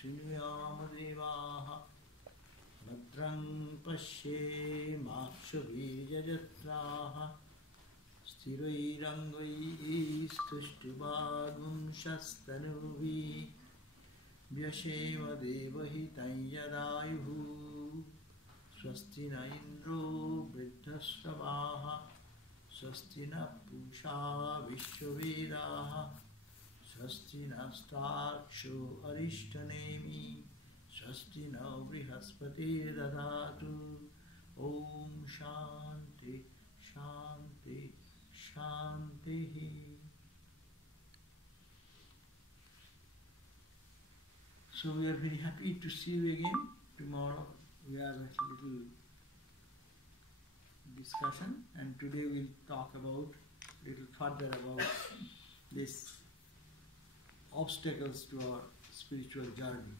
Shriyama Devaha Bhadrang Pashe Makshavijayatra Sthirairangai Stushtivagun Shastanuvi Vyasheva Devahitai Yadayuhu Swasti na Indro Vriddhasravaha Swasti na Pusha Vishwavedaha Swasti na Staksho Arishtanemi Swasti na Brihaspati Dadatu Om Shanti Shanti Shanti. So we are very happy to see you again. Tomorrow we have a little discussion, and today we'll talk about little further about this obstacles to our spiritual journey.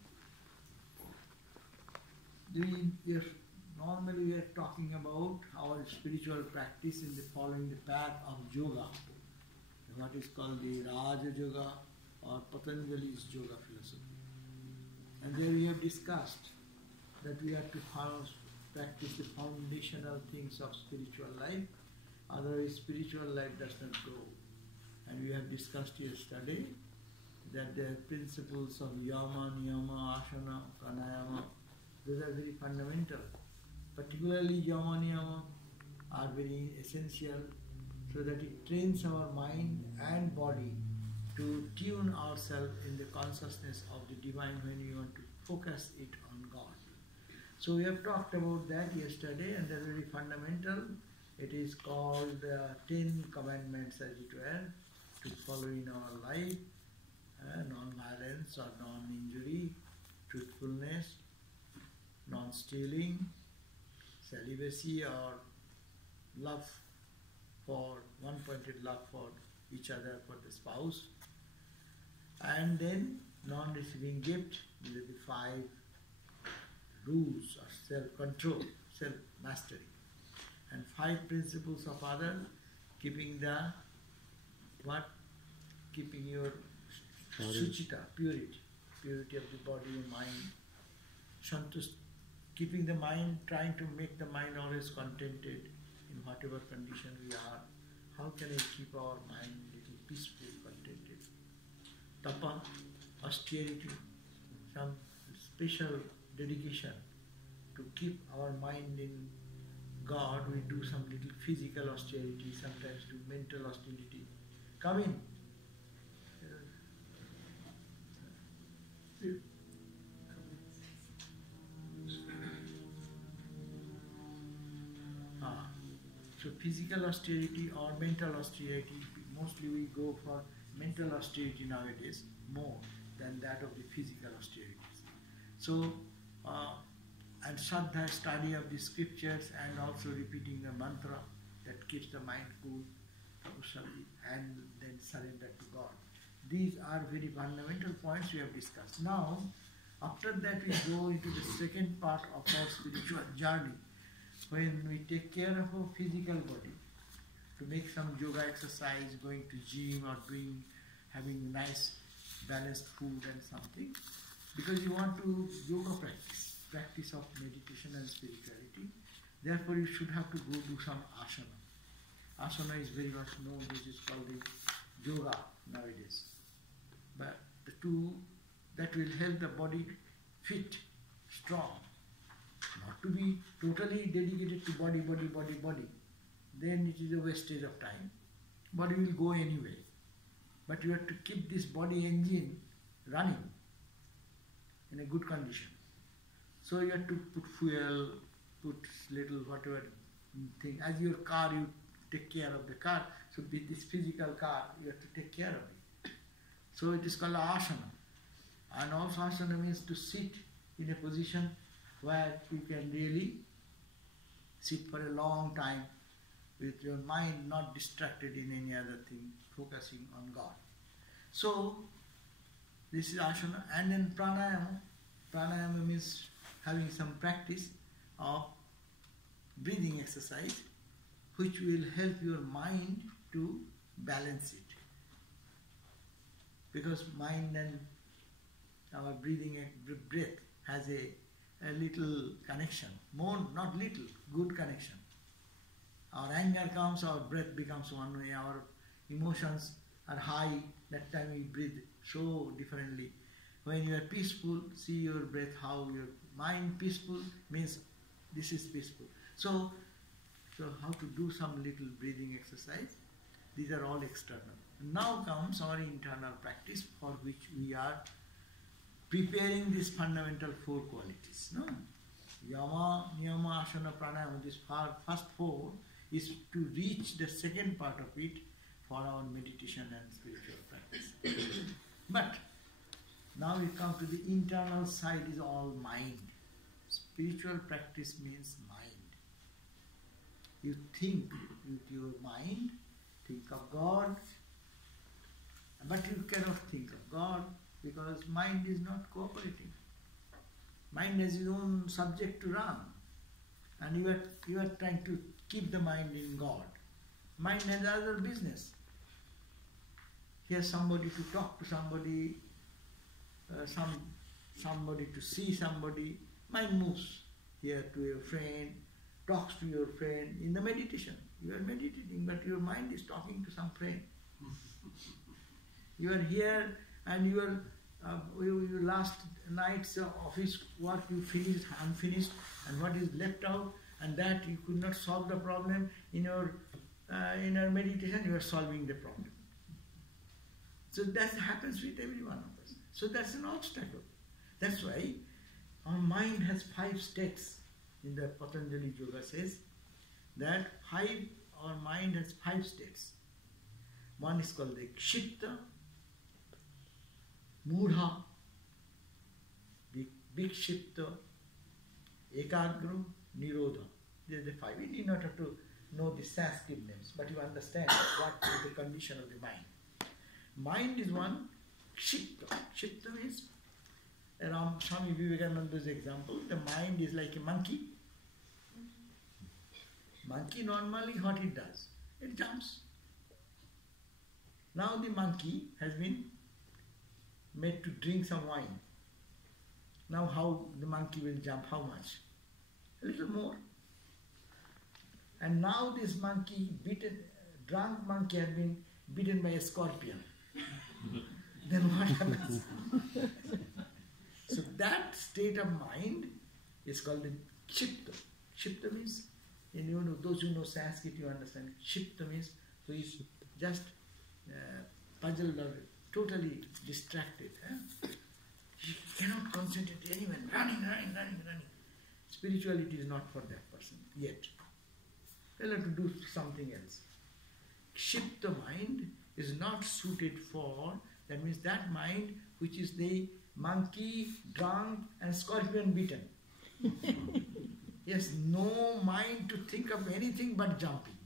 Normally we are talking about our spiritual practice in the following the path of yoga, what is called the Raja Yoga or Patanjali's yoga philosophy. And there we have discussed that we have to practice the foundational things of spiritual life, otherwise spiritual life does not grow. And we have discussed yesterday that the principles of yama, niyama, asana, pranayama, those are very fundamental. Particularly yama, niyama are very essential so that it trains our mind and body to tune ourselves in the consciousness of the divine when we want to focus it on God. So we have talked about that yesterday, and they're very fundamental. It is called 10 commandments, as it were, to follow in our life: non-violence or non-injury, truthfulness, non-stealing, celibacy or love for one-pointed love for each other, for the spouse, and then non-receiving gift with the 5 rules of self-control, self-mastery, and 5 principles of other, keeping the what? Keeping your suchita, purity of the body and mind, shantus, keeping the mind, trying to make the mind always contented in whatever condition we are. How can I keep our mind little peaceful, contented? Tapa, austerity, some special dedication to keep our mind in God. We do some little physical austerity, sometimes do mental austerity. Come in. So physical austerity or mental austerity, mostly we go for mental austerity nowadays more than that of the physical austerities. So, and Shraddha, study of the scriptures, and also repeating the mantra that keeps the mind cool, and then surrender to God. These are very fundamental points we have discussed. Now, after that we go into the second part of our spiritual journey, when we take care of our physical body, to make some yoga exercise, going to gym or having nice balanced food and something, because you want to yoga practice of meditation and spirituality. Therefore you should have to go do some asana. Asana is very much known, which is called the yoga nowadays. But the two that will help the body fit, strong. Not to be totally dedicated to body. Then it is a wastage of time. Body will go anyway. But you have to keep this body engine running in a good condition. So you have to put fuel, put little whatever thing. As your car, you take care of the car. So this physical car, you have to take care of it. So it is called asana. And also asana means to sit in a position where you can really sit for a long time with your mind not distracted in any other thing, focusing on God. So, this is asana. And then pranayama. Pranayama means having some practice of breathing exercise, which will help your mind to balance it. Because mind and our our breathing and breath has a little connection. More, not little, good connection. Our anger comes, our breath becomes one way. Our emotions are high, that time we breathe so differently. When you are peaceful, see your breath, how your mind peaceful means this is peaceful. So how to do some little breathing exercise. These are all external. Now comes our internal practice, for which we are preparing these fundamental four qualities. No? Yama, Niyama, Asana, Pranayama, this first four is to reach the second part of it for our meditation and spiritual practice. But now we come to the internal side, is all mind. Spiritual practice means mind. You think with your mind, think of God, but you cannot think of God because mind is not cooperating. Mind has its own subject to run, and you are trying to keep the mind in God. Mind has other business. He has somebody to talk to somebody, somebody to see somebody. Mind moves here to your friend, talks to your friend in the meditation. You are meditating, but your mind is talking to some friend. You are here and your last night's office work you finished, unfinished, and what is left out, and that you could not solve the problem in your meditation, you are solving the problem. So that happens with every one of us. So that's an obstacle. That's why our mind has 5 states. In the Patanjali Yoga says that our mind has 5 states. One is called the Kshipta, Mudha, Vikshipta, Ekagra, Nirodha. These are the 5. We need not have to know the Sanskrit names, but you understand what is the condition of the mind. Mind is one, Kshipta. Kshipta means, around Swami Vivekananda's example, the mind is like a monkey. Monkey normally what it does? It jumps. Now the monkey has been made to drink some wine. Now how the monkey will jump? How much? A little more. And now this monkey, drunk monkey has been bitten by a scorpion. Then what happens? So that state of mind is called the Kshipta. Kshipta means, those who know Sanskrit, you understand. Kshipta means, so he's just puzzled or totally distracted. He cannot concentrate anywhere, running. Spirituality is not for that person yet. They'll have to do something else. Kshipta mind is not suited for, that means that mind which is the monkey, drunk and scorpion bitten. Yes, no mind to think of anything but jumping.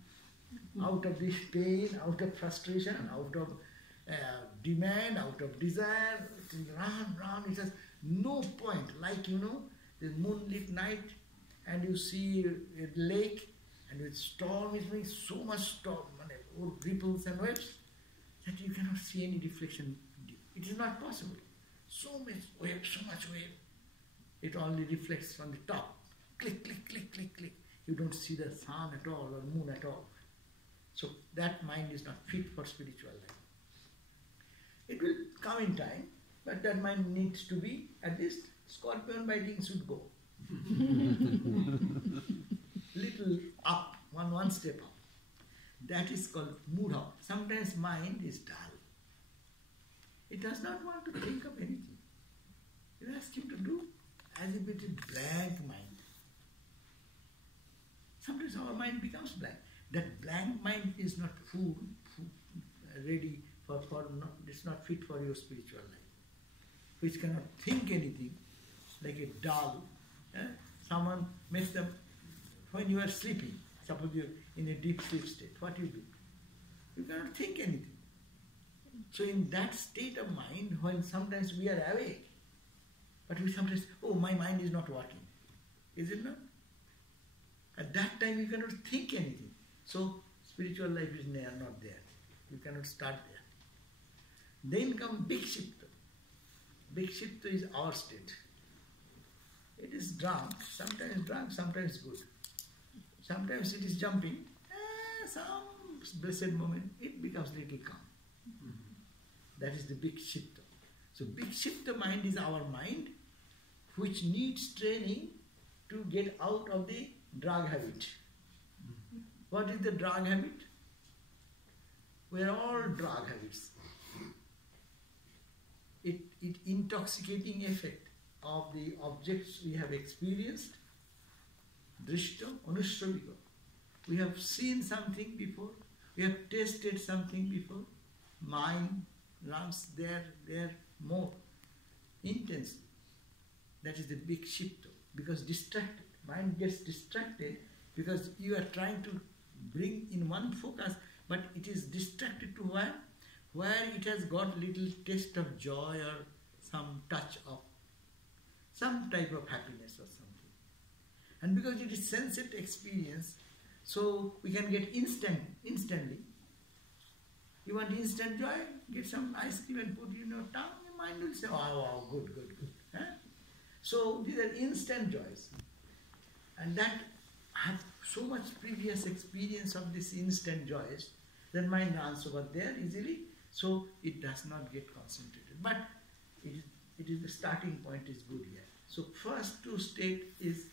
Out of this pain, out of frustration, out of demand, out of desire, it will run. It has no point. Like, the moonlit night and you see a lake and with storm is making so much storm, ripples and waves, that you cannot see any reflection. It is not possible. So much wave. It only reflects from the top. Click, click, click, click, click. You don't see the sun at all or moon at all. So that mind is not fit for spiritual life. It will come in time, but that mind needs to be, at least scorpion biting should go. Little up, one step up. That is called mudha. Sometimes mind is dull. It does not want to think of anything. You ask him to do as if it is blank mind. Sometimes our mind becomes blank. That blank mind is not ready it's not fit for your spiritual life. Which cannot think anything, like a doll. Someone makes them, when you are sleeping, suppose you are in a deep sleep state, what you do? You cannot think anything. So in that state of mind, when sometimes we are awake, but we sometimes, my mind is not working. Is it not? At that time you cannot think anything. So spiritual life is not there. You cannot start there. Then come Vikshipta. Vikshipta is our state. It is drunk, sometimes good. Sometimes it is jumping, some blessed moment, it becomes little calm. That is the Vikshipta. So Vikshipta mind is our mind which needs training to get out of the drug habit. What is the drug habit? We are all drug habits. It intoxicating effect of the objects we have experienced, drishta, anushravika. We have seen something before, we have tasted something before, mind runs there more intensely. That is the Vikshipta, because distracted. Mind gets distracted because you are trying to bring in one focus, but it is distracted to where it has got little taste of joy or some touch of some type of happiness or something. And because it is sensate experience, so we can get instantly. You want instant joy? Get some ice cream and put it in your tongue, your mind will say, oh, wow, good. Huh? So these are instant joys. And that have so much previous experience of this instant joys, that mind runs over there easily, so it does not get concentrated. But it is the starting point is good here. So first two state is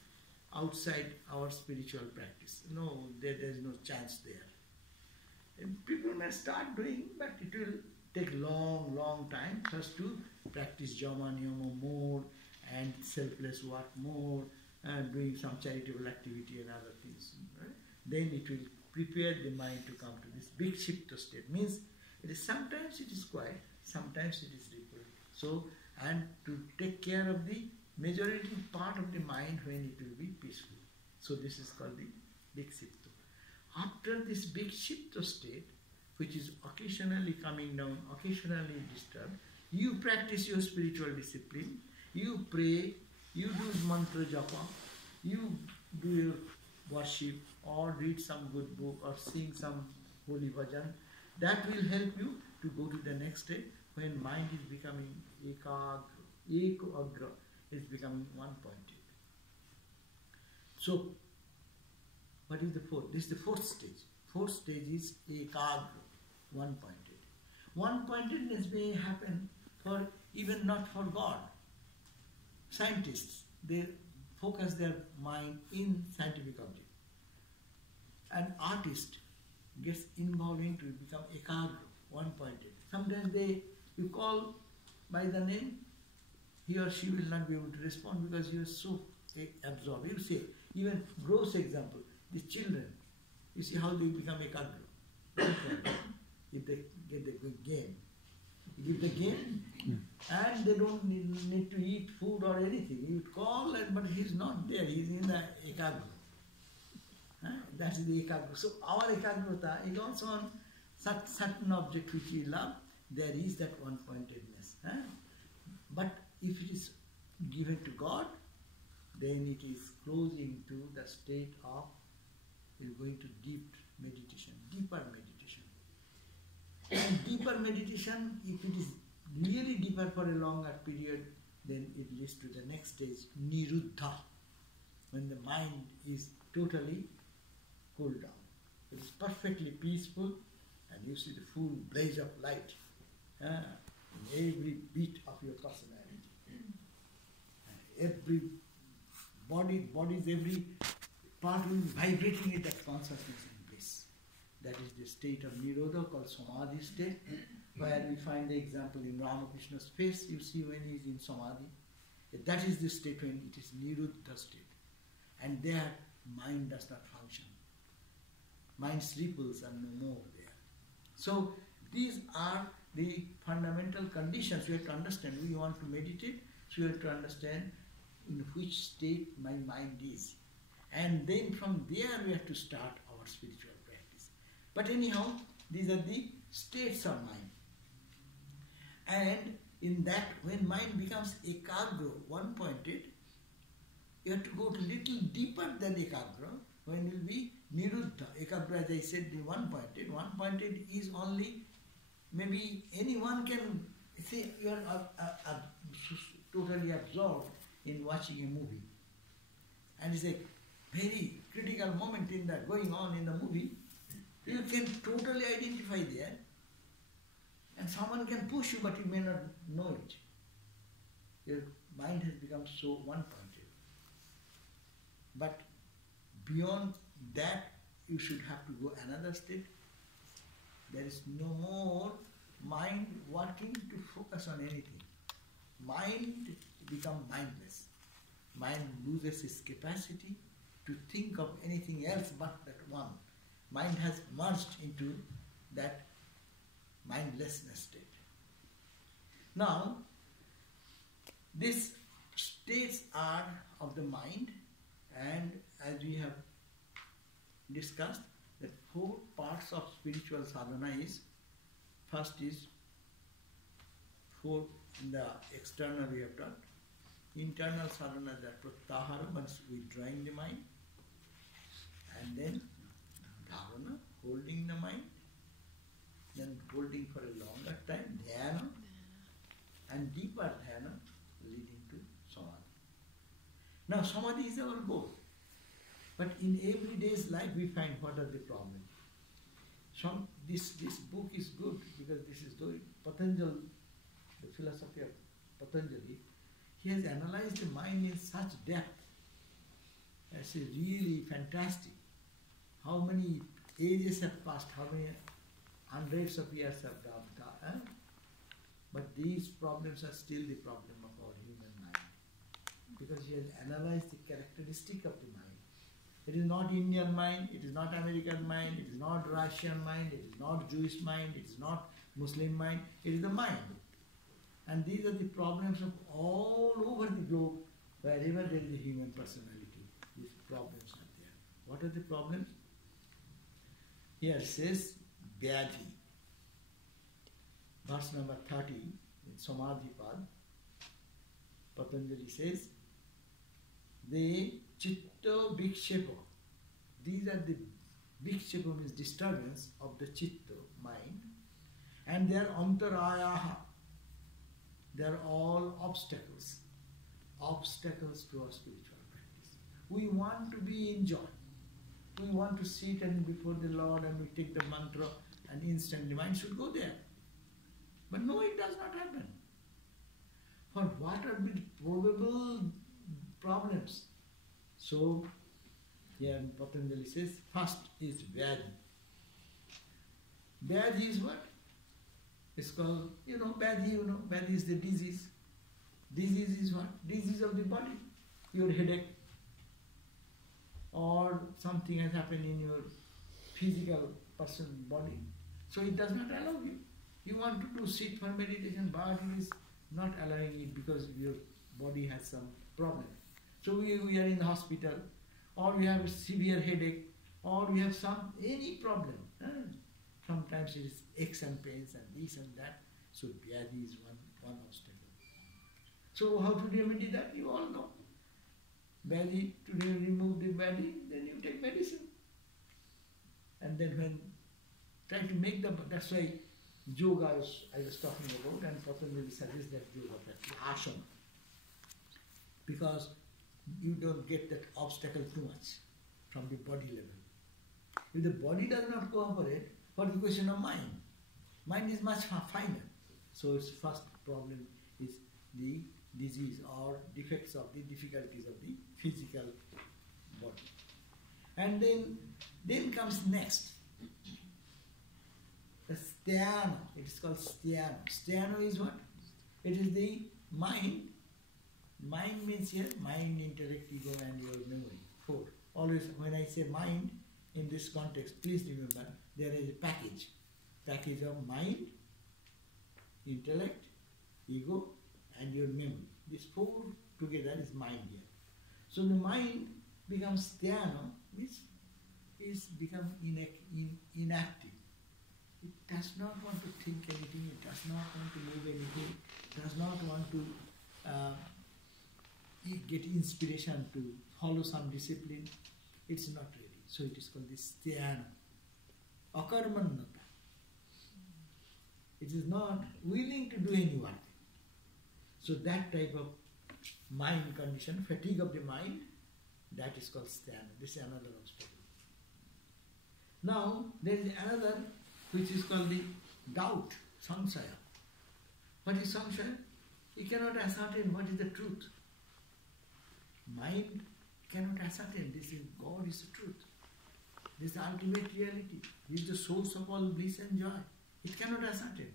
outside our spiritual practice. No, there is no chance there. And people may start doing, but it will take long time first to practice jama niyama more and selfless work more and doing some charitable activity and other things. Right? Then it will prepare the mind to come to this Vikshipta state. Means sometimes it is quiet, sometimes it is rippled. So, and to take care of the majority part of the mind when it will be peaceful. So this is called the Vikshipta. After this Vikshipta state, which is occasionally coming down, occasionally disturbed, you practice your spiritual discipline, you pray, you do mantra japa, you do your worship or read some good book or sing some holy bhajan. That will help you to go to the next stage when mind is becoming ekagra, is becoming one-pointed. So, what is the fourth? This is the fourth stage. Fourth stage is ekagra, one-pointed. One-pointedness may happen for even not for God. Scientists, they focus their mind in scientific object. An artist gets involved into become ekagra, one-pointed. Sometimes you call by the name, he or she will not be able to respond because you are so absorbed. You say, even gross example, the children, you see how they become ekagra. If they get the good game. You give the game and they don't need to eat food or anything. You call, but he's not there, he's in the ekagra. That is the ekagra. So our ekagrata is also on certain object which we love, there is that one-pointedness. But if it is given to God, then it is closing to the state of, is going to deep meditation, deeper meditation. And deeper meditation, if it is really deeper for a longer period, then it leads to the next stage, niruddha, when the mind is totally cooled down. It is perfectly peaceful and you see the full blaze of light in every beat of your personality. Every body's every part will be vibrating with that consciousness and bliss. That is the state of Nirodha called Samadhi state, where we find the example in Ramakrishna's face, you see when he is in Samadhi. That is the state when it is Niruddha state. And there, mind does not function. Mind's ripples are no more there. So, these are the fundamental conditions we have to understand. We want to meditate, so we have to understand in which state my mind is. And then from there we have to start our spiritual practice. But anyhow, these are the states of mind. And in that, when mind becomes ekagra, one-pointed, you have to go to little deeper than ekagra, when it will be niruddha. Ekagra, as I said, the one-pointed. One-pointed is only, maybe anyone can say, you are totally absorbed in watching a movie. And it's a very critical moment in that going on in the movie. You can totally identify there. And someone can push you, but you may not know it. Your mind has become so one-pointed. But beyond that, you should have to go another step. There is no more mind wanting to focus on anything. Mind becomes mindless. Mind loses its capacity to think of anything else but that one. Mind has merged into that mindlessness state. Now, these states are of the mind, and as we have discussed, the 4 parts of spiritual sadhana is, first is 4 in the external we have taught. Internal sadhana is that pratyahara, means withdrawing the mind, and then dharana, holding the mind, then holding for a longer time, dhyana, and deeper dhyana leading to samadhi. Now samadhi is our goal, but in everyday's life we find what are the problems. This book is good because this is Patanjali, the philosophy of Patanjali. He has analyzed the mind in such depth. That's really fantastic. How many ages have passed, how many hundreds of years have gone, but these problems are still the problem of our human mind, because he has analyzed the characteristic of the mind. It is not Indian mind, it is not American mind, it is not Russian mind, it is not Jewish mind, it is not Muslim mind, it is the mind. And these are the problems of all over the globe, wherever there is a human personality. These problems are there. What are the problems? Here it says, Vyadhi. Verse number 30, in Samadhi Pad, Patanjali says, the Chitta Vikshepa. These are the Vikshepa, means disturbance of the Chitta, mind, and they are Antarayaha. They are all obstacles to our spiritual practice. We want to be in joy. We want to sit and before the Lord and we take the mantra and instantly mind should go there. But no, it does not happen. For what are the probable problems? So, here Patanjali says, first is Vyadhi. Vyadhi is what? It's called, Vyadhi, Vyadhi is the disease. Disease is what? Disease of the body. Your headache. Or something has happened in your physical person's body. So it does not allow you. You want to sit for meditation, but it is not allowing it because your body has some problem. So we are in the hospital, or we have a severe headache, or we have any problem. Sometimes it is aches and pains and this and that. So Vyadhi is one obstacle. So how to remedy that? You all know. Vyadhi, to remove the Vyadhi, then you take medicine. And then when try to make that's why yoga I was talking about, and Patanjali suggests that yoga, that asana. Because you don't get that obstacle too much from the body level. If the body does not cooperate, what is the question of mind? Mind is much finer. So its first problem is the disease or defects of the difficulties of the physical body. And then comes next. The sthana. It is called sthana. Sthana is what? It is the mind. Mind means here mind, intellect, ego, and your memory. 4. Always when I say mind in this context, please remember there is a package of mind, intellect, ego, and your memory. These 4 together is mind here. So the mind becomes dhyana, which is become inactive. It does not want to think anything, it does not want to move anything, it does not want to get inspiration to follow some discipline. It's not ready. So it is called this dhyana. Akarmannata. It is not willing to do any work. So that type of mind condition, fatigue of the mind, that is called sthana. This is another obstacle. Now, there is another which is called the doubt, samsaya. What is samsaya? You cannot ascertain what is the truth. Mind cannot ascertain this is God is the truth. This is the ultimate reality. This is the source of all bliss and joy. It cannot ascertain.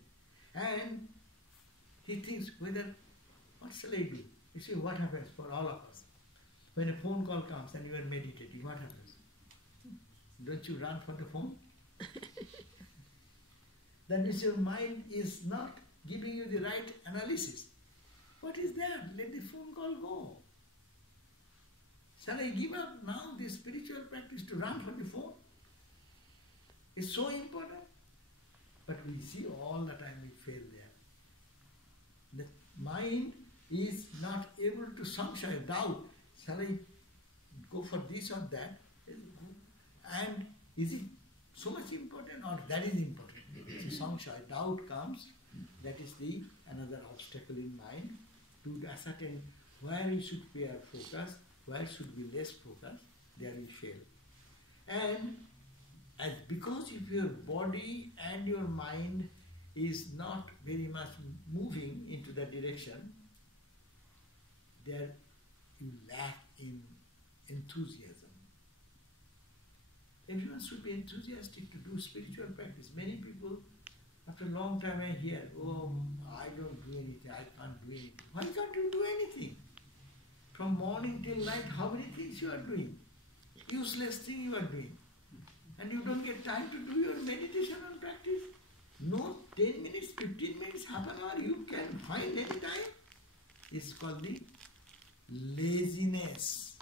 And he thinks whether, what shall I do? You see what happens for all of us. When a phone call comes and you are meditating, what happens? Don't you run for the phone? That means your mind is not giving you the right analysis. What is that? Let the phone call go. Shall I give up now this spiritual practice to run for the phone? It's so important. But we see all the time we fail there. The mind is not able to samsaya, doubt. Shall I go for this or that? And is it so much important or that is important? See, samsaya, doubt comes, that is the another obstacle in mind to ascertain where we should pay our focus, where should be less focus, there we fail. And because if your body and your mind is not very much moving into that direction, there you lack in enthusiasm. Everyone should be enthusiastic to do spiritual practice. Many people, after a long time I hear, oh, I don't do anything, I can't do anything. Why can't you do anything? From morning till night, how many things you are doing? Useless thing you are doing. And you don't get time to do your meditation and practice. No 10 minutes, 15 minutes, half an hour you can find any time. It's called the laziness.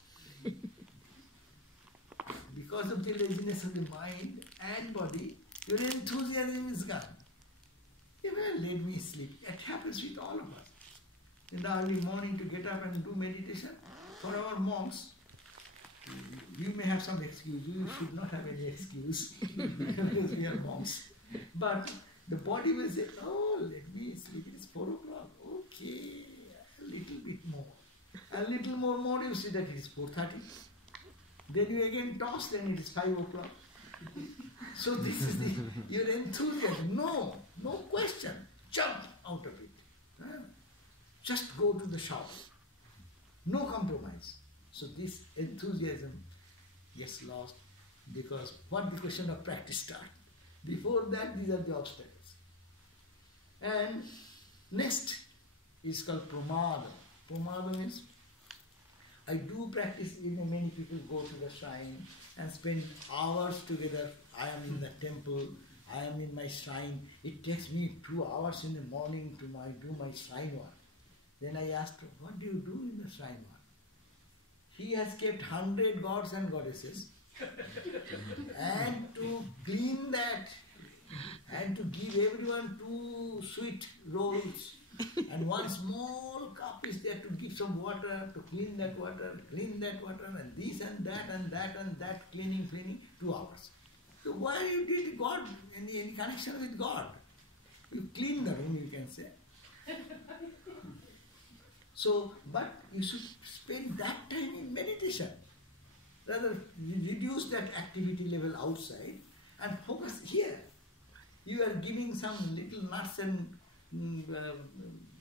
Because of the laziness of the mind and body, your enthusiasm is gone. Well, let me sleep. It happens with all of us. In the early morning to get up and do meditation. For our monks, you may have some excuse. You should not have any excuse because we are monks. But the body will say, oh, let me sleep. It's 4 o'clock. Okay, a little bit more. A little more, you see that it is 4:30. Then you again toss, then it is 5 o'clock. So this is your enthusiasm. No question. Jump out of it. Just go to the shower. No compromise. So this enthusiasm gets lost because what the question of practice starts. Before that, these are the obstacles. And next is called pramada. Pramada means I do practice, many people go to the shrine and spend hours together. I am in the temple, I am in my shrine. It takes me 2 hours in the morning to do my shrine work. Then I asked him, what do you do in the shrine work? He has kept 100 gods and goddesses and to clean that and to give everyone 2 sweet rolls and one small cup is there to give some water, to clean that water, and this and that, cleaning, 2 hours. So why you did God, any connection with God? You clean the room, you can say. So, but you should spend that time in meditation. Rather, reduce that activity level outside and focus here. You are giving some little nuts and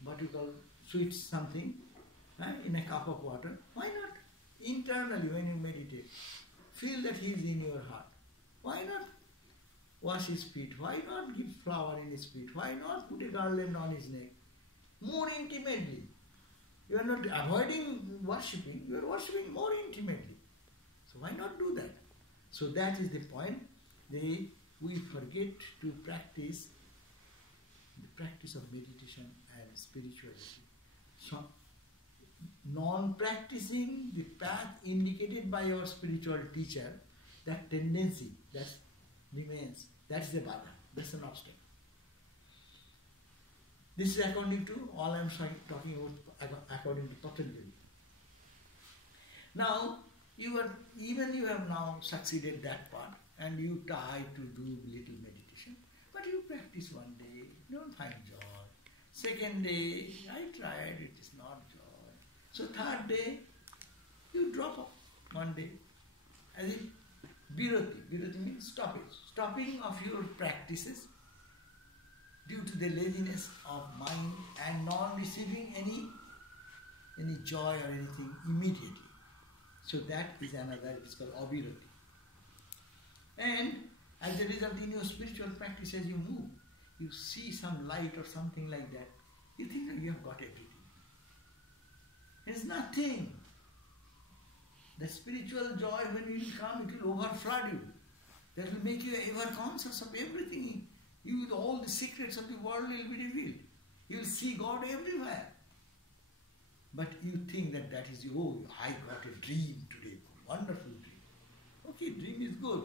what you call sweets something in a cup of water. Why not internally when you meditate? Feel that he is in your heart. Why not wash his feet? Why not give flower in his feet? Why not put a garland on his neck? More intimately. You are not avoiding worshipping, you are worshipping more intimately. So why not do that? So that is the point. We forget to practice the practice of meditation and spirituality. So non-practicing the path indicated by our spiritual teacher, that tendency that remains, that's the bada, that's an obstacle. This is according to all I am talking about, according to Patanjali. Now, you have now succeeded that part and you try to do little meditation, but you practice one day, you don't find joy. Second day, I tried, it is not joy. So third day, you drop off one day. As in virati. Virati means stoppage. Stopping of your practices due to the laziness of mind and not receiving any joy or anything immediately. So that is another, it is called abhirati. And as a result, in your spiritual practice, as you move, you see some light or something like that, you think that you have got everything. There's nothing. The spiritual joy, when it will come, it will overflood you. That will make you ever conscious of everything. You, all the secrets of the world will be revealed. You will see God everywhere. But you think that that is, oh, I got a dream today, wonderful dream. Okay, dream is good,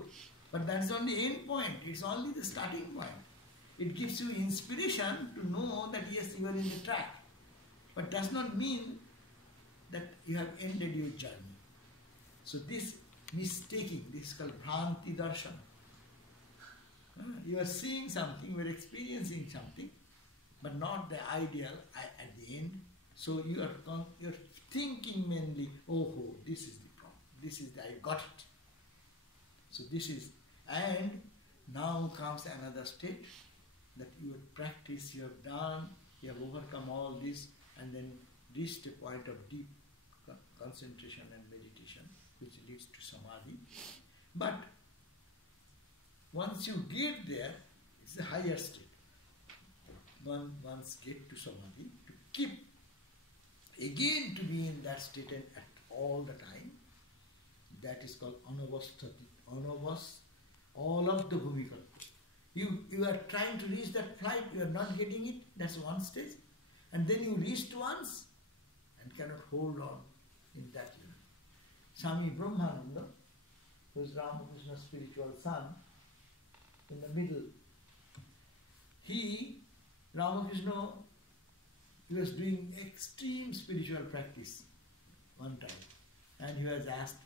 but that's not the end point. It's only the starting point. It gives you inspiration to know that yes, you are in the track, but does not mean that you have ended your journey. So this mistaking, this is called Bhranti Darshan. You are seeing something, you are experiencing something, but not the ideal at the end. So you are thinking mainly, oh, this is the problem. This is I got it. So this is, and now comes another state that you have practiced, you have done, you have overcome all this, and then reached a point of deep concentration and meditation, which leads to samadhi. But once you get there, it's a higher state. Once get to samadhi, to keep again to be in that state and at all the time, that is called anavasthati. Anavas, all of the bhumikalpa. You are trying to reach that flight, you are not getting it, that's one stage. And then you reached once and cannot hold on in that level. Swami Brahmananda, who is Ramakrishna's spiritual son, in the middle, Ramakrishna, he was doing extreme spiritual practice one time, and he was asked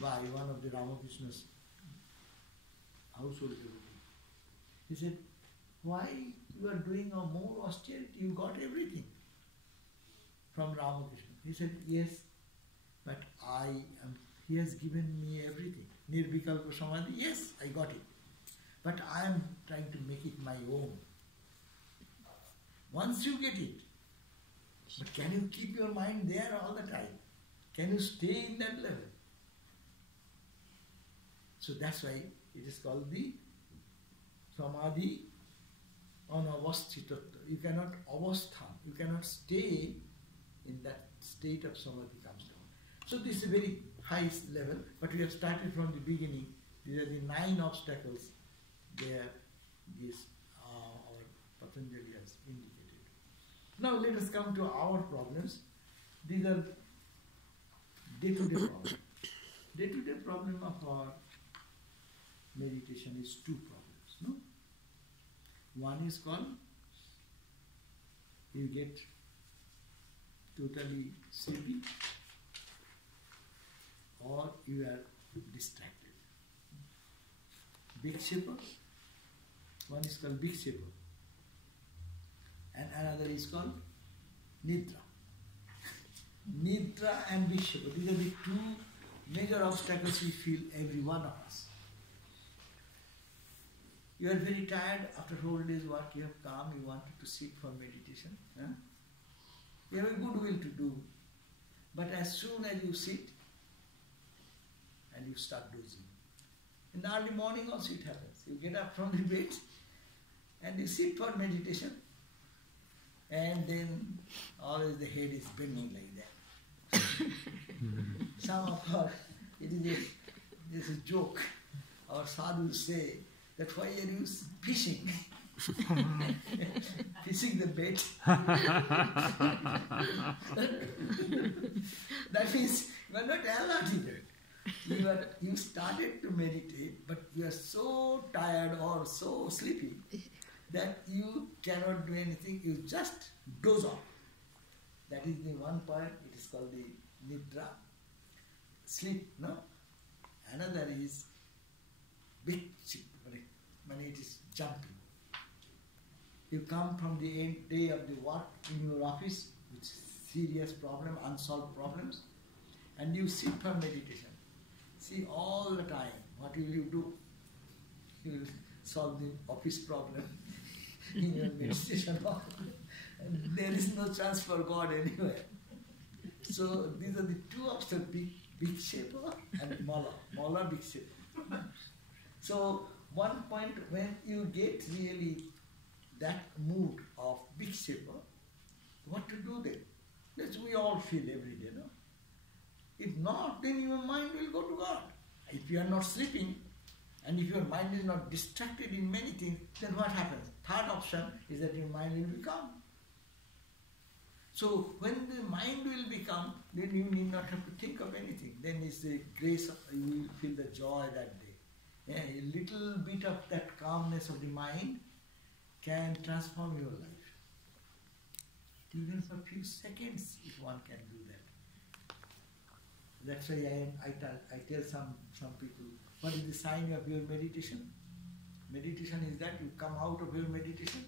by one of the Ramakrishna's household devotees. He said, why you are doing a more austerity? You got everything from Ramakrishna. He said, yes, but he has given me everything. Nirvikalpa Samadhi, yes, I got it. But I am trying to make it my own. Once you get it, but can you keep your mind there all the time? Can you stay in that level? So that's why it is called the samadhi anavasthitattva. You cannot avasthan, you cannot stay in that state of samadhi comes down. So this is a very high level, but we have started from the beginning. These are the 9 obstacles there our Patanjali has indicated. Now let us come to our problems. These are day-to-day problems. Day-to-day problem of our meditation is 2 problems. No? One is called, you get totally sleepy or you are distracted. Vikshepa, one is called Vikshepa and another is called Nidra. Nidra and Vikshepa, these are the 2 major obstacles we feel, every one of us. You are very tired after a whole day's work, you have come, you wanted to sit for meditation. You have a good will to do, but as soon as you sit and you start dozing. In the early morning also it happens. You get up from the bed and you sit for meditation and then always the head is bending like that. Some of our, it is a joke. Our sadhus say that why are you fishing? Fishing the bait. That means you are not allowed it. You started to meditate, but you are so tired or so sleepy that you cannot do anything. You just doze off. That is the one point. It is called the nidra, sleep. No. Another is big sleep. When it is jumping. You come from the end day of the work in your office, which is serious problem, unsolved problems, and you sit for meditation. See, all the time, what will you do? You will solve the office problem in your meditation hall. And there is no chance for God anywhere. So these are the two obstacles, big shaper and mala. Mala, big shaper. So one point when you get really that mood of big shaper, what to do then? That's we all feel every day, no? If not, then your mind will go to God. If you are not sleeping, and if your mind is not distracted in many things, then what happens? Third option is that your mind will become. So when the mind will become, then you need not have to think of anything. Then it's the grace of, you will feel the joy that day. Yeah, a little bit of that calmness of the mind can transform your life. Even for a few seconds, if one can do that. That's why I tell some people, what is the sign of your meditation? Meditation is that you come out of your meditation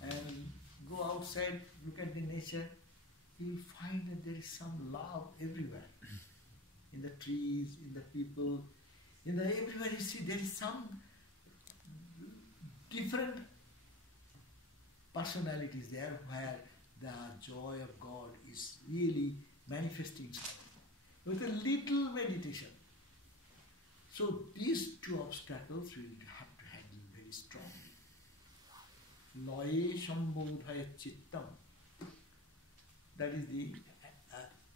and go outside, look at the nature, you will find that there is some love everywhere. In the trees, in the people, everywhere you see there is some different personalities there where the joy of God is really manifesting with a little meditation. So these two obstacles we will have to handle very strongly. Loye sambodhaya chittam. That is the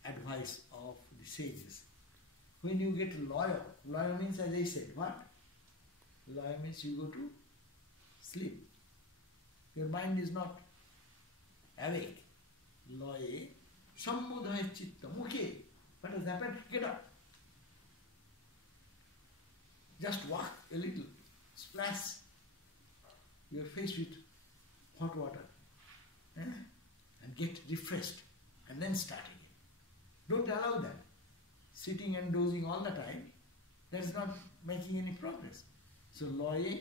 advice of the sages. When you get loyal means, as I said, what? Loyal means you go to sleep. Your mind is not awake. Loye sambodhaya chittam. Okay, what has happened? Get up. Just walk a little, splash your face with hot water and get refreshed and then start again. Don't allow that. Sitting and dozing all the time, that's not making any progress. So, loye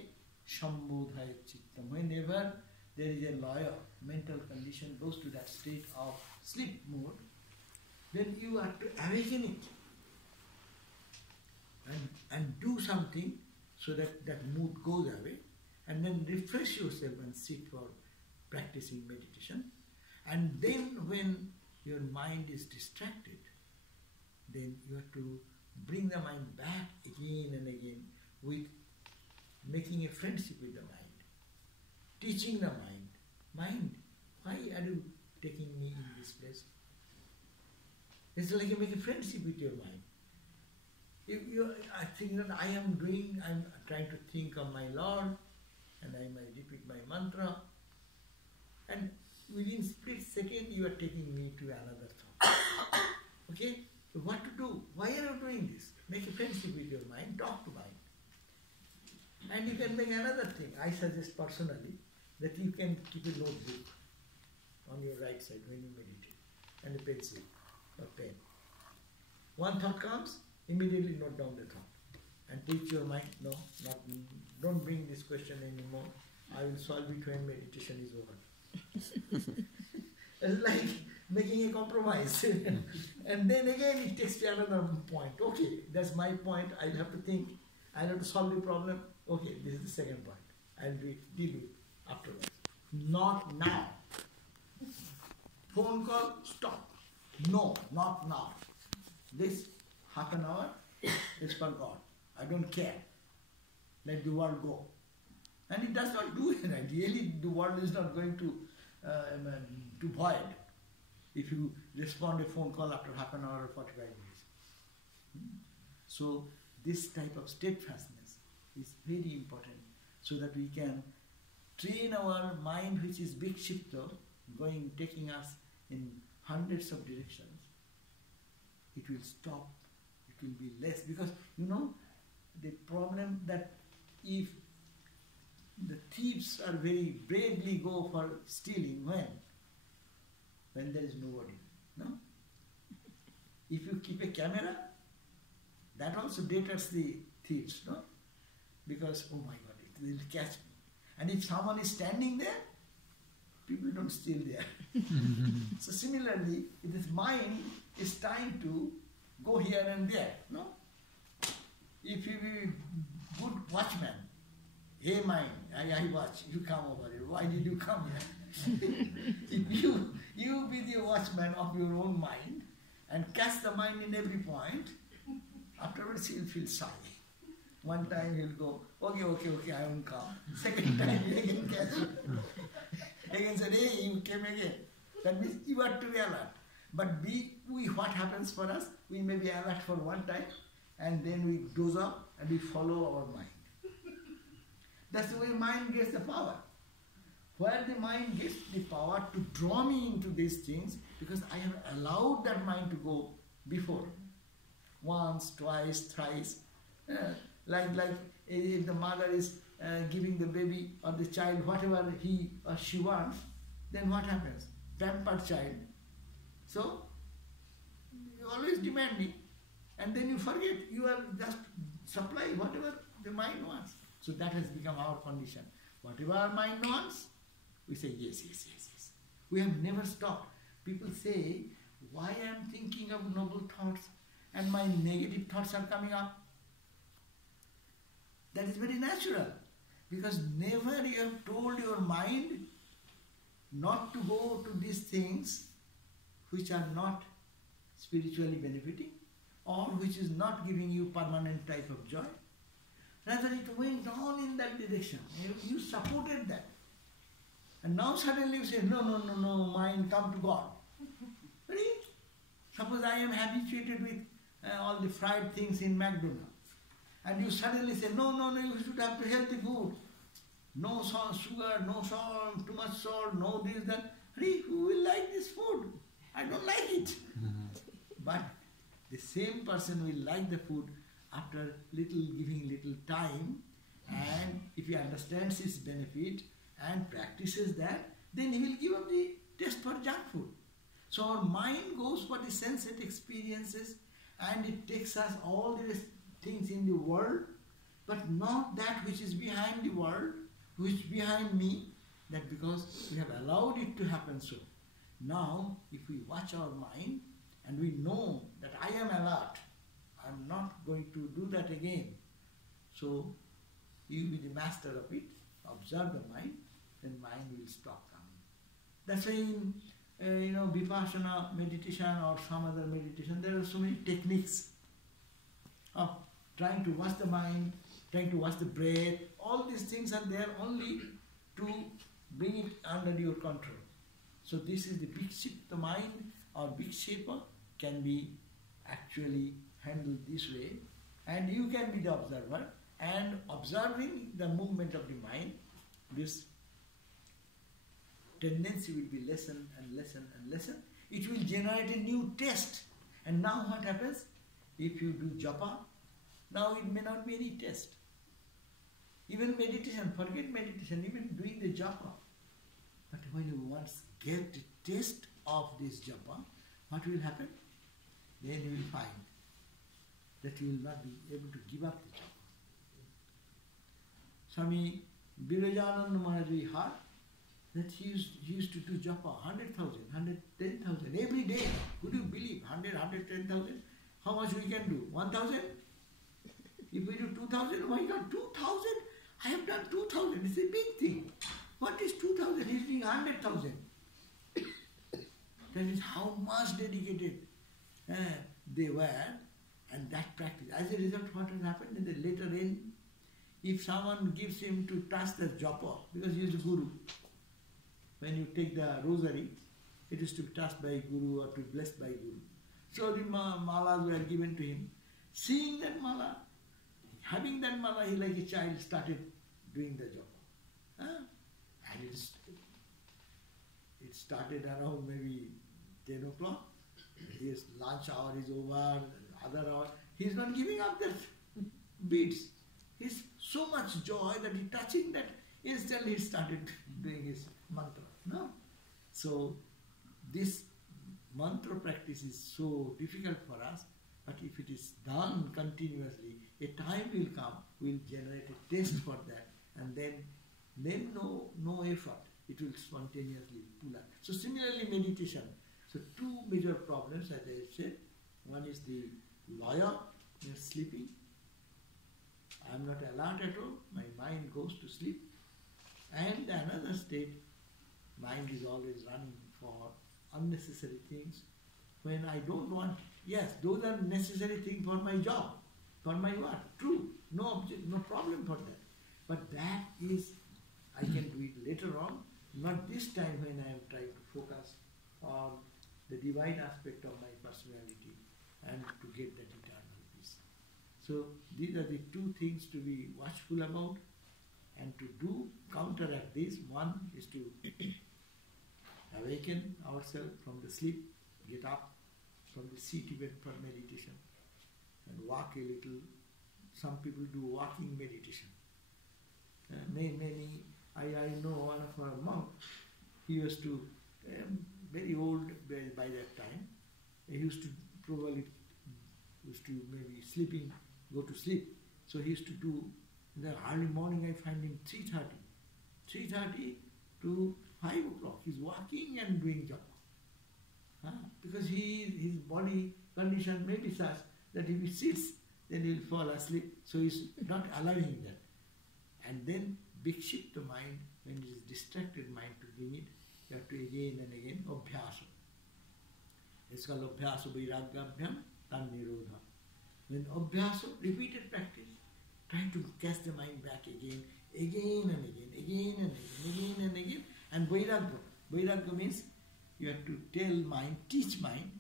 sambodhaya chittam. Whenever there is a loya, mental condition goes to that state of sleep mode, then you have to awaken it. And do something so that that mood goes away, and then refresh yourself and sit for practicing meditation. And then when your mind is distracted, then you have to bring the mind back again and again with making a friendship with the mind, teaching the mind, why are you taking me in this place? It's like you make a friendship with your mind. I think that I'm trying to think of my Lord, and I might repeat my mantra, and within split second you are taking me to another thought. Okay? So what to do? Why are you doing this? Make a friendship with your mind, talk to mind. And you can make another thing. I suggest personally that you can keep a notebook on your right side when you meditate, and a pencil or pen. One thought comes, immediately note down the thought and teach your mind, no, don't bring this question anymore. I will solve it when meditation is over. It's like making a compromise. And then again it takes to another point. Okay, that's my point. I'll have to think. I'll have to solve the problem. Okay, this is the second point. I'll deal with afterwards. Not now. Phone call, stop. No, not now. This half an hour is for God. I don't care. Let the world go. And it does not do it. Really, the world is not going to void if you respond a phone call after half an hour or 45 minutes. So this type of steadfastness is very important so that we can train our mind, which is big shifter, taking us in hundreds of directions. It will stop, it will be less, because the problem that if the thieves are very bravely go for stealing, when there is nobody, no? If you keep a camera, that also deters the thieves, no? Because, oh my God, it will catch me. And if someone is standing there, people don't steal there. So similarly, this mind is trying to go here and there, no? If you be good watchman, hey mind, I watch, you come over here. Why did you come here? If you be the watchman of your own mind and catch the mind in every point, afterwards he'll feel shy. One time he'll go, okay, I won't come. Second time he again catch it. Again said, hey, you came again. That means you are to be alert. But what happens for us? We may be alert for one time, and then we doze off and we follow our mind. That's the way mind gets the power. Where the mind gets the power to draw me into these things, because I have allowed that mind to go before. Once, twice, thrice. Like if the mother is giving the baby or the child whatever he or she wants, then what happens? Pampered child. So, you always demanding, and then you forget, you are just supply whatever the mind wants. So that has become our condition. Whatever our mind wants, we say yes. We have never stopped. People say, why I am thinking of noble thoughts and my negative thoughts are coming up? That is very natural, because never you have told your mind not to go to these things which are not spiritually benefiting or which is not giving you permanent type of joy. Rather it went on in that direction. You supported that. And now suddenly you say, no, mind, come to God. Really? Suppose I am habituated with all the fried things in McDonald's. And you suddenly say, no, you should have to healthy food. No salt, sugar, no salt, too much salt, no this, that. Really, who will like this food? I don't like it. But the same person will like the food after giving little time, and if he understands its benefit and practices that, then he will give up the taste for junk food. So our mind goes for the sensate experiences, and it takes us all the things in the world, but not that which is behind the world, which is behind me, that because we have allowed it to happen so. Now, if we watch our mind and we know that I am alert, I am not going to do that again. So, you be the master of it, observe the mind, then mind will stop coming. That's why in Vipassana meditation or some other meditation, there are so many techniques of trying to watch the mind, trying to watch the breath. All these things are there only to bring it under your control. So this is the big ship, the mind or big shaper can be actually handled this way, and you can be the observer, and observing the movement of the mind, this tendency will be lessen and lessen and lessen. It will generate a new taste. And now what happens? If you do japa, now it may not be any taste. Even meditation, forget meditation, even doing the japa. But when you once get the taste of this japa, what will happen? Then you will find that you will not be able to give up the japa. Swami Sarvadevananda Maharaj, we heard that he used to do japa 100,000, 110,000 every day. Could you believe? 100, 110,000? How much we can do? 1,000? If we do 2,000, why not 2,000? I have done 2,000. It's a big thing. What is 2,000? He's doing 100,000. That is how much dedicated they were, and that practice. As a result, what has happened in the later end, if someone gives him to touch the japa, because he is a guru, when you take the rosary, it is to be touched by Guru or to be blessed by Guru. So the malas were given to him. Seeing that mala, having that mala, he like a child started doing the japa. And it started around maybe 10 o'clock. His lunch hour is over, other hour. He is not giving up that beads. He has so much joy that he touching that, instantly he started doing his mantra. No? So this mantra practice is so difficult for us, but if it is done continuously, a time will come, we will generate a taste for that, and then no effort. it will spontaneously pull up. So similarly meditation. So two major problems, as I said. One is the lawyer, you're sleeping. I am not alert at all, my mind goes to sleep. And another state, mind is always running for unnecessary things. When I don't want, yes, those are necessary things for my job, for my work, true, no problem for that. But that is, I can do it later on, not this time when I am trying to focus on the divine aspect of my personality and to get that eternal peace. So these are the two things to be watchful about and to do counteract this. One is to awaken ourselves from the sleep, get up from the seat even for meditation and walk a little. Some people do walking meditation. I know one of our monks, he used to, very old by that time, he used to probably, maybe sleeping, go to sleep. So he used to do, in the early morning I find him 3:30 to 5 o'clock. He's walking and doing japa. Because his body condition may be such that if he sits, then he'll fall asleep. So he's not allowing that. And then vikshipta mind, when it is distracted mind to bring it, you have to again and again abhyasa. It's called abhyasa vairagyabhyam tan nirodha. When abhyasa, repeated practice, trying to catch the mind back again and again, and vairagya. Vairagya means you have to tell mind, teach mind,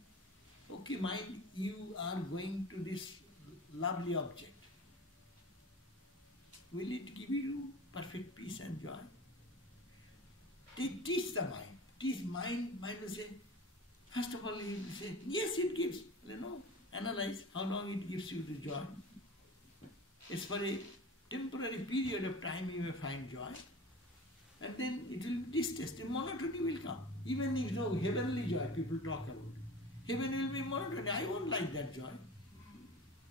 okay mind, you are going to this lovely object. Will it give you perfect peace and joy? Teach the mind. Teach mind will say, first of all he will say, yes it gives. Analyze how long it gives you the joy. It's for a temporary period of time you may find joy. And then it will be distaste, monotony will come. Even if no heavenly joy people talk about. Heaven will be monotony. I won't like that joy.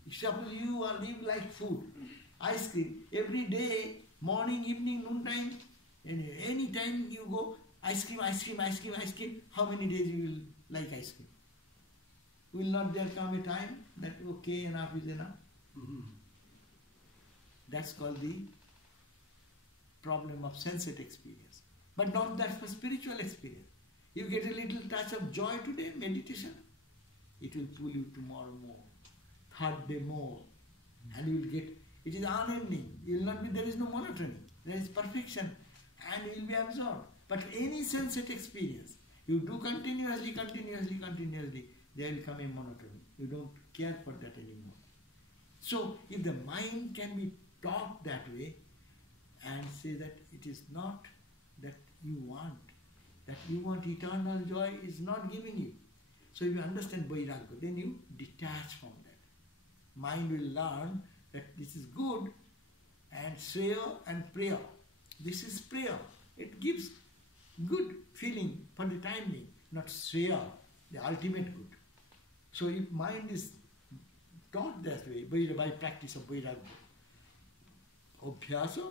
If suppose you live like food, ice cream, every day, morning, evening, noontime, any time you go, ice cream, how many days you will like ice cream? Will not there come a time that okay, enough is enough? Mm-hmm. That's called the problem of sensate experience. But not that for spiritual experience. You get a little touch of joy today, meditation, it will pull you tomorrow more, third day more, and you will get, it is unending. You will not be, there is no monotony, there is perfection, and you will be absorbed. But any sensate experience, you do continuously, there will come a monotony. You don't care for that anymore. So, if the mind can be taught that way, and say that it is not that you want eternal joy is not giving you. So if you understand vairagya, then you detach from that. Mind will learn that this is good, and shreya and prayer. This is prayer. It gives good feeling for the time being, not shreya, the ultimate good. So if mind is taught that way by practice of vairagya, abhyasa,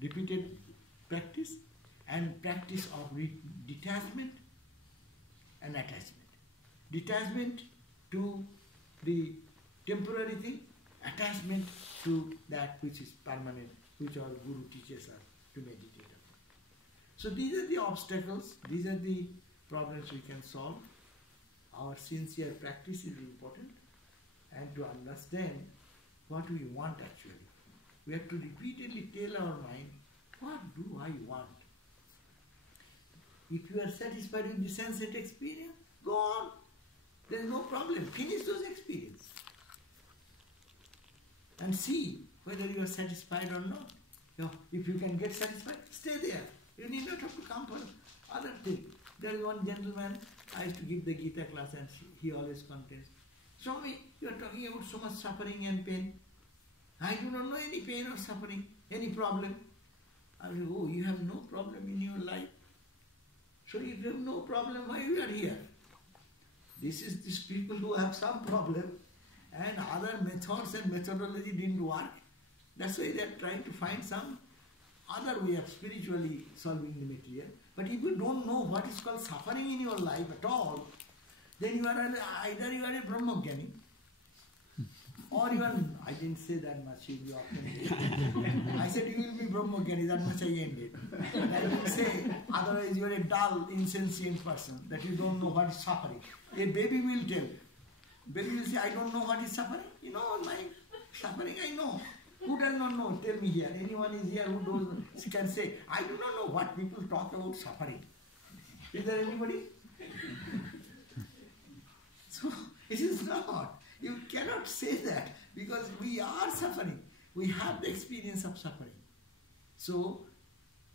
repeated practice, and practice of detachment and attachment. Detachment to the temporary thing, attachment to that which is permanent, which our Guru teaches us to meditate upon. So these are the obstacles, these are the problems we can solve. Our sincere practice is important, and to understand what we want actually. We have to repeatedly tell our mind, what do I want? If you are satisfied with the sensate experience, go on. There is no problem. Finish those experiences. And see whether you are satisfied or not. If you can get satisfied, stay there. You need not have to come for other things. There is one gentleman, I used to give the Gita class, and he always complains, Swami, you are talking about so much suffering and pain. I do not know any pain or suffering, any problem. I mean, oh, you have no problem in your life. So if you have no problem, why you are here? This is these people who have some problem, and other methods and methodology didn't work. That's why they are trying to find some other way of spiritually solving the material. But if you don't know what is called suffering in your life at all, then you are either you are a Brahmagyani, or you are, I didn't say that much, you often I said you will be Brahmagyani, that much I ended. I didn't say, otherwise you are a dull, insensient person, that you don't know what is suffering. A baby will tell. Baby will say, I don't know what is suffering. You know, my suffering I know. Who does not know? Tell me here. Anyone is here who knows? She can say, I do not know what people talk about suffering. Is there anybody? So, it is not. You cannot say that because we are suffering. We have the experience of suffering. So,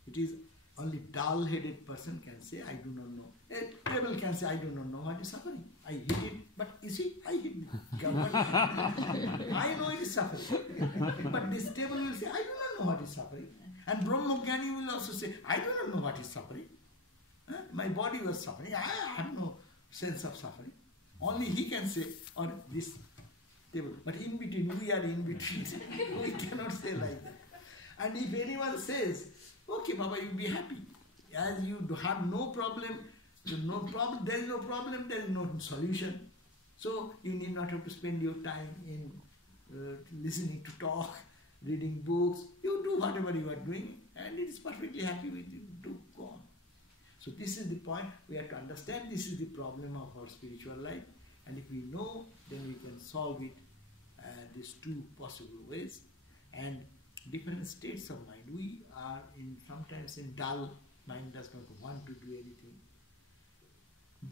it is only dull-headed person can say, I do not know. A devil can say, I do not know what is suffering. I hit it, but you see, I hit it. Government. I know it is suffering. But this devil will say, I do not know what is suffering. And Brahmagyani will also say, I do not know what is suffering. My body was suffering. I have no sense of suffering. Only he can say, or this devil. But in between, we are in between. We cannot say like that. And if anyone says, okay, Baba, you be happy. As you have no problem, there is no problem, there is no solution. So you need not have to spend your time in listening to talk, reading books. You do whatever you are doing and it is perfectly happy with you. Do go on. So this is the point. We have to understand this is the problem of our spiritual life. And if we know, then we can solve it these two possible ways. And different states of mind. We are sometimes in dull, mind does not want to do anything.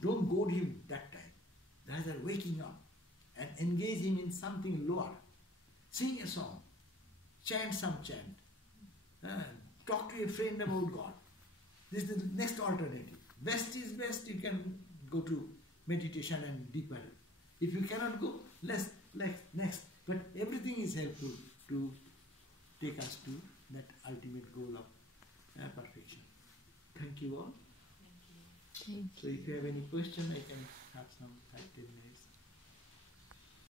Don't goad him that time. Rather waking up and engage him in something lower. Sing a song, chant some chant, talk to a friend about God. This is the next alternative. Best is best, you can go to meditation and deeper. If you cannot go, next. But everything is helpful to take us to that ultimate goal of perfection. Thank you all. Thank you. So if you have any question, I can have some 5-10 minutes.